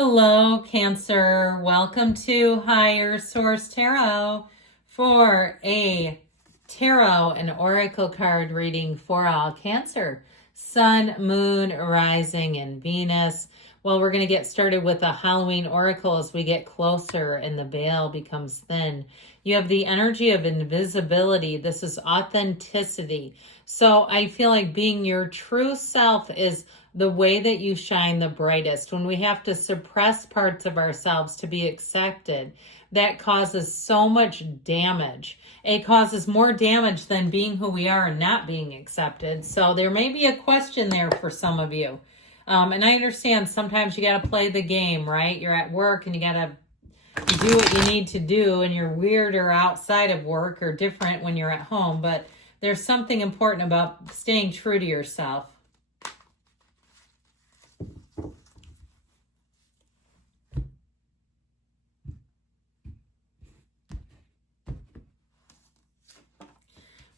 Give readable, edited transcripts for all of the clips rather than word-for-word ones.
Hello, Cancer. Welcome to Higher Source Tarot for a tarot and oracle card reading for all Cancer, Sun, Moon, Rising, and Venus. Well, we're going to get started with a Halloween oracle as we get closer and the veil becomes thin. You have the energy of invisibility. This is authenticity. So I feel like being your true self is the way that you shine the brightest. When we have to suppress parts of ourselves to be accepted, that causes so much damage. It causes more damage than being who we are and not being accepted. So there may be a question there for some of you. And I understand sometimes you got to play the game, right? You're at work and you got to do what you need to do, and you're weirder outside of work or different when you're at home. But there's something important about staying true to yourself.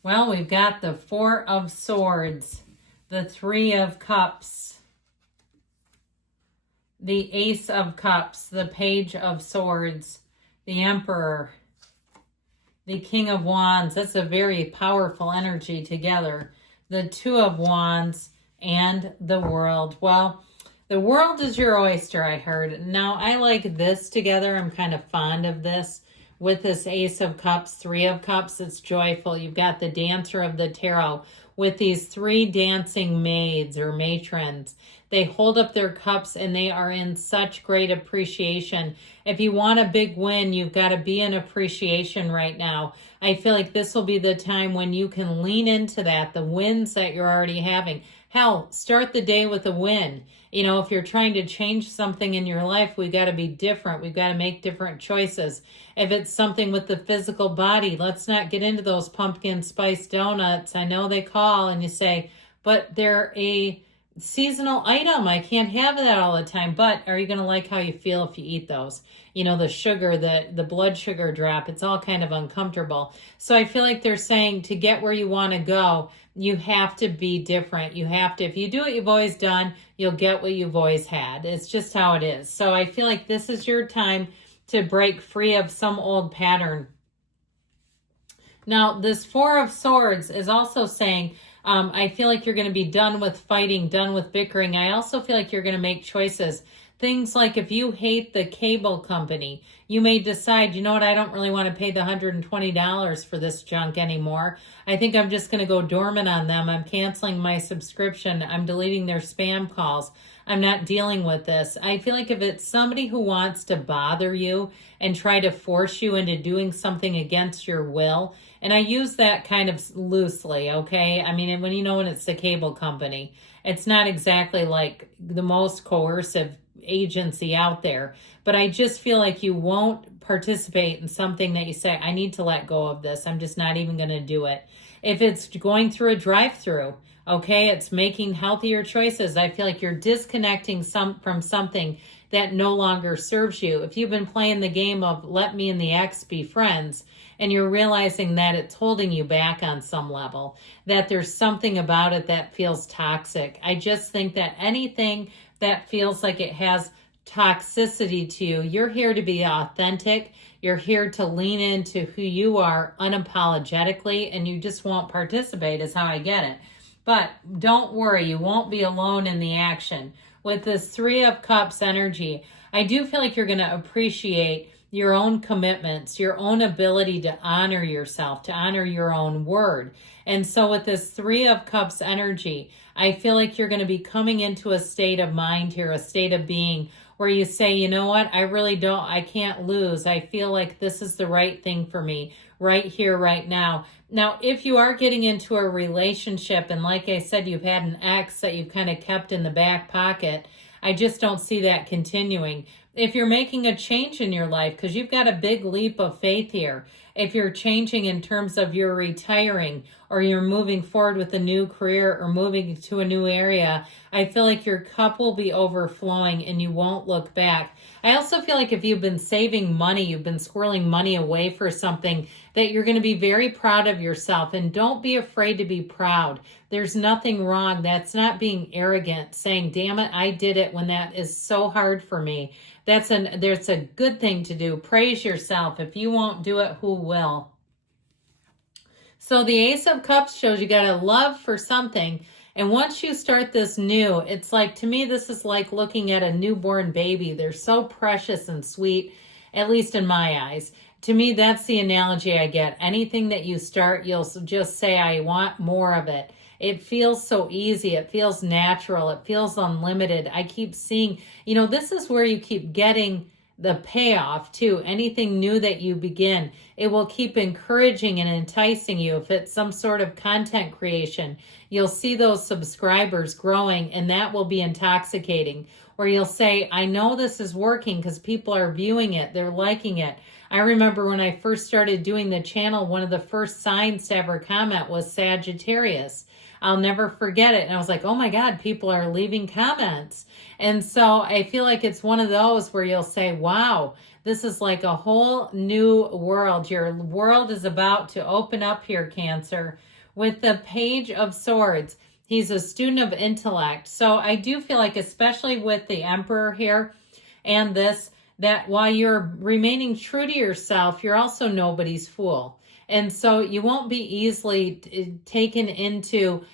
Well, we've got the Four of Swords, the Three of Cups, the Ace of Cups, the Page of Swords, the Emperor, the King of Wands. That's a very powerful energy together. The Two of Wands and the World. Well, the World is your oyster, I heard. Now, I like this together. I'm kind of fond of this. With this Ace of Cups, Three of Cups, it's joyful. You've got the Dancer of the Tarot with these three dancing maids or matrons. They hold up their cups and they are in such great appreciation. If you want a big win, you've got to be in appreciation right now. I feel like this will be the time when you can lean into that, the wins that you're already having. Hell, start the day with a win. You know, if you're trying to change something in your life, we've got to be different. We've got to make different choices. If it's something with the physical body, let's not get into those pumpkin spice donuts. I know they call and you say, but they're a seasonal item. I can't have that all the time. But are you going to like how you feel if you eat those? You know, the sugar, the blood sugar drop, it's all kind of uncomfortable. So I feel like they're saying to get where you want to go, you have to be different. You have to, if you do what you've always done, you'll get what you've always had. It's just how it is. So I feel like this is your time to break free of some old pattern. Now, this Four of Swords is also saying, I feel like you're going to be done with fighting, done with bickering. I also feel like you're going to make choices. Things like if you hate the cable company, you may decide, you know what, I don't really want to pay the $120 for this junk anymore. I think I'm just going to go dormant on them. I'm canceling my subscription. I'm deleting their spam calls. I'm not dealing with this. I feel like if it's somebody who wants to bother you and try to force you into doing something against your will, and I use that kind of loosely, okay? I mean, when it's the cable company, it's not exactly like the most coercive agency out there, but I just feel like you won't participate in something that you say, I need to let go of this. I'm just not even going to do it. If it's going through a drive-through, okay, it's making healthier choices. I feel like you're disconnecting from something that no longer serves you. If you've been playing the game of let me and the ex be friends, and you're realizing that it's holding you back on some level, that there's something about it that feels toxic. I just think that anything that feels like it has toxicity to you, you're here to be authentic. You're here to lean into who you are unapologetically, and you just won't participate is how I get it. But don't worry, you won't be alone in the action. With this Three of Cups energy, I do feel like you're going to appreciate your own commitments, your own ability to honor yourself, to honor your own word. And so with this Three of Cups energy, I feel like you're going to be coming into a state of mind here, a state of being where you say, you know what, I can't lose. I feel like this is the right thing for me right here, right now. Now, if you are getting into a relationship, and like I said, you've had an ex that you've kind of kept in the back pocket, I just don't see that continuing. If you're making a change in your life, because you've got a big leap of faith here, if you're changing in terms of you're retiring or you're moving forward with a new career or moving to a new area, I feel like your cup will be overflowing and you won't look back. I also feel like if you've been saving money, you've been squirreling money away for something, that you're going to be very proud of yourself. And don't be afraid to be proud. There's nothing wrong. That's not being arrogant, saying, damn it, I did it when that is so hard for me. That's a good thing to do. Praise yourself. If you won't do it, who will? So the Ace of Cups shows you got a love for something. And once you start this new, it's like, to me, this is like looking at a newborn baby. They're so precious and sweet, at least in my eyes. To me, that's the analogy I get. Anything that you start, you'll just say, I want more of it. It feels so easy. It feels natural. It feels unlimited. I keep seeing, this is where you keep getting the payoff too. Anything new that you begin, it will keep encouraging and enticing you. If it's some sort of content creation, you'll see those subscribers growing, and that will be intoxicating. Or you'll say, I know this is working because people are viewing it. They're liking it. I remember when I first started doing the channel, one of the first signs to ever comment was Sagittarius. I'll never forget it. And I was like, oh my God, people are leaving comments. And so I feel like it's one of those where you'll say, wow, this is like a whole new world. Your world is about to open up here, Cancer. With the Page of Swords, he's a student of intellect. So I do feel like, especially with the Emperor here and this, that while you're remaining true to yourself, you're also nobody's fool. And so you won't be easily taken into,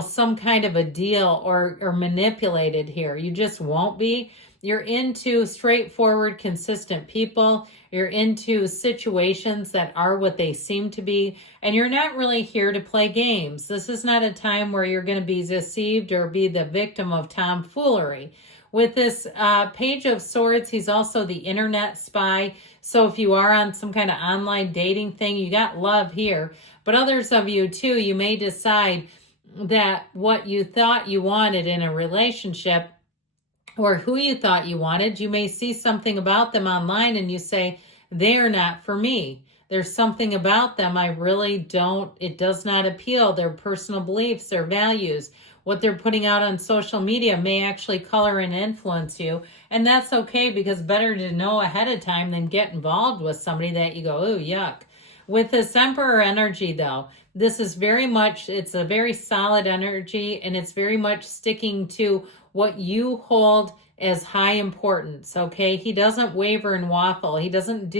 some kind of a deal or manipulated here. You just won't be. You're into straightforward, consistent people. You're into situations that are what they seem to be. And you're not really here to play games. This is not a time where you're going to be deceived or be the victim of tomfoolery. With this Page of Swords, he's also the internet spy. So if you are on some kind of online dating thing, you got love here. But others of you too, you may decide that what you thought you wanted in a relationship, or who you thought you wanted, you may see something about them online and you say, they're not for me. There's something about them I really don't, it does not appeal. Their personal beliefs, their values, what they're putting out on social media may actually color and influence you. And that's okay, because better to know ahead of time than get involved with somebody that you go, ooh, yuck. With this Emperor energy, though, this is very much, it's a very solid energy, and it's very much sticking to what you hold as high importance, okay? He doesn't waver and waffle. He doesn't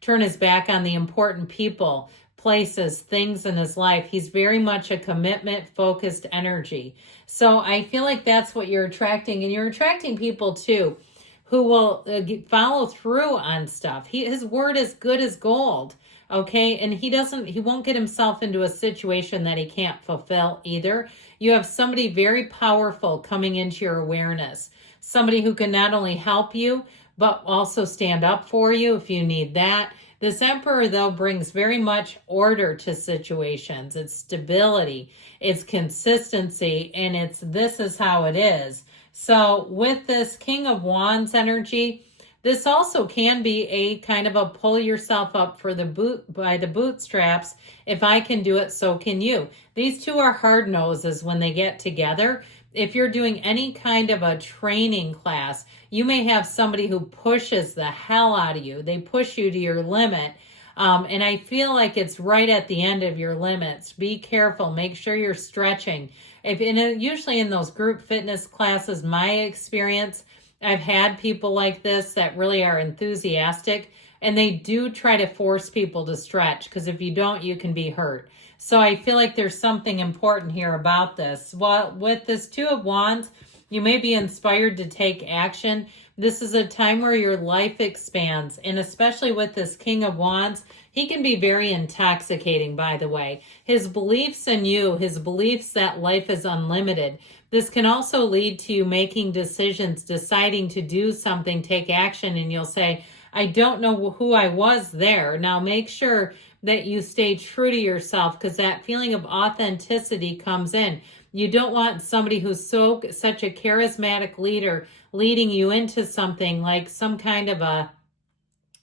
turn his back on the important people, places, things in his life. He's very much a commitment-focused energy. So I feel like that's what you're attracting, and you're attracting people, too, who will follow through on stuff. His word is good as gold. Okay, and he won't get himself into a situation that he can't fulfill either. You have somebody very powerful coming into your awareness. Somebody who can not only help you, but also stand up for you if you need that. This Emperor, though, brings very much order to situations. It's stability, it's consistency, and this is how it is. So with this King of Wands energy, this also can be a kind of a pull yourself up by the bootstraps. If I can do it, so can you. These two are hard noses when they get together. If you're doing any kind of a training class, you may have somebody who pushes the hell out of you. They push you to your limit. And I feel like it's right at the end of your limits. Be careful. Make sure you're stretching. Usually in those group fitness classes, my experience, I've had people like this that really are enthusiastic, and they do try to force people to stretch, because if you don't, you can be hurt. So I feel like there's something important here about this. Well, with this Two of Wands, you may be inspired to take action. This is a time where your life expands, and especially with this King of Wands, he can be very intoxicating, by the way. His beliefs in you, his beliefs that life is unlimited. This can also lead to you making decisions, deciding to do something, take action, and you'll say, I don't know who I was there. Now make sure that you stay true to yourself, because that feeling of authenticity comes in. You don't want somebody who's such a charismatic leader leading you into something like some kind of a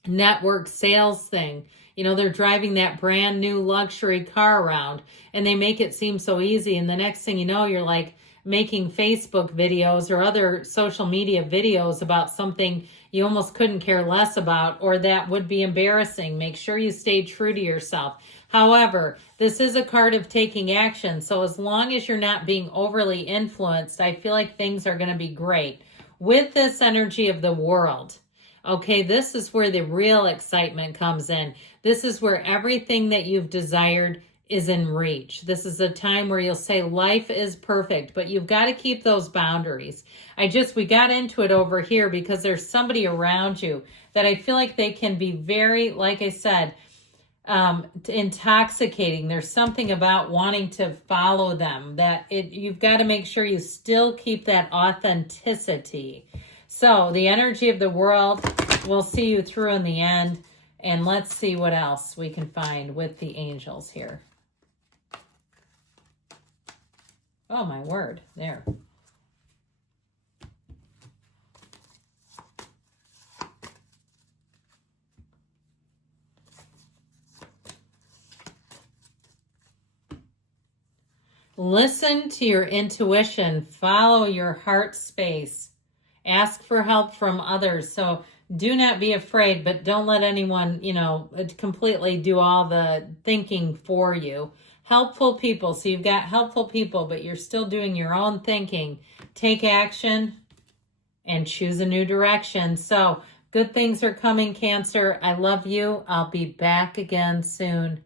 network sales thing. You know, they're driving that brand new luxury car around and they make it seem so easy. And the next thing you know, you're like making Facebook videos or other social media videos about something you almost couldn't care less about, or that would be embarrassing. Make sure you stay true to yourself. However, this is a card of taking action. So as long as you're not being overly influenced, I feel like things are going to be great. With this energy of the world, okay, this is where the real excitement comes in. This is where everything that you've desired is in reach. This is a time where you'll say life is perfect, but you've got to keep those boundaries. We got into it over here because there's somebody around you that I feel like they can be very, like I said, intoxicating. There's something about wanting to follow them you've got to make sure you still keep that authenticity. So the energy of the world will see you through in the end. And let's see what else we can find with the angels here. Oh, my word. There. Listen to your intuition. Follow your heart space. Ask for help from others. So do not be afraid, but don't let anyone, completely do all the thinking for you. Helpful people. So you've got helpful people, but you're still doing your own thinking. Take action and choose a new direction. So good things are coming, Cancer. I love you. I'll be back again soon.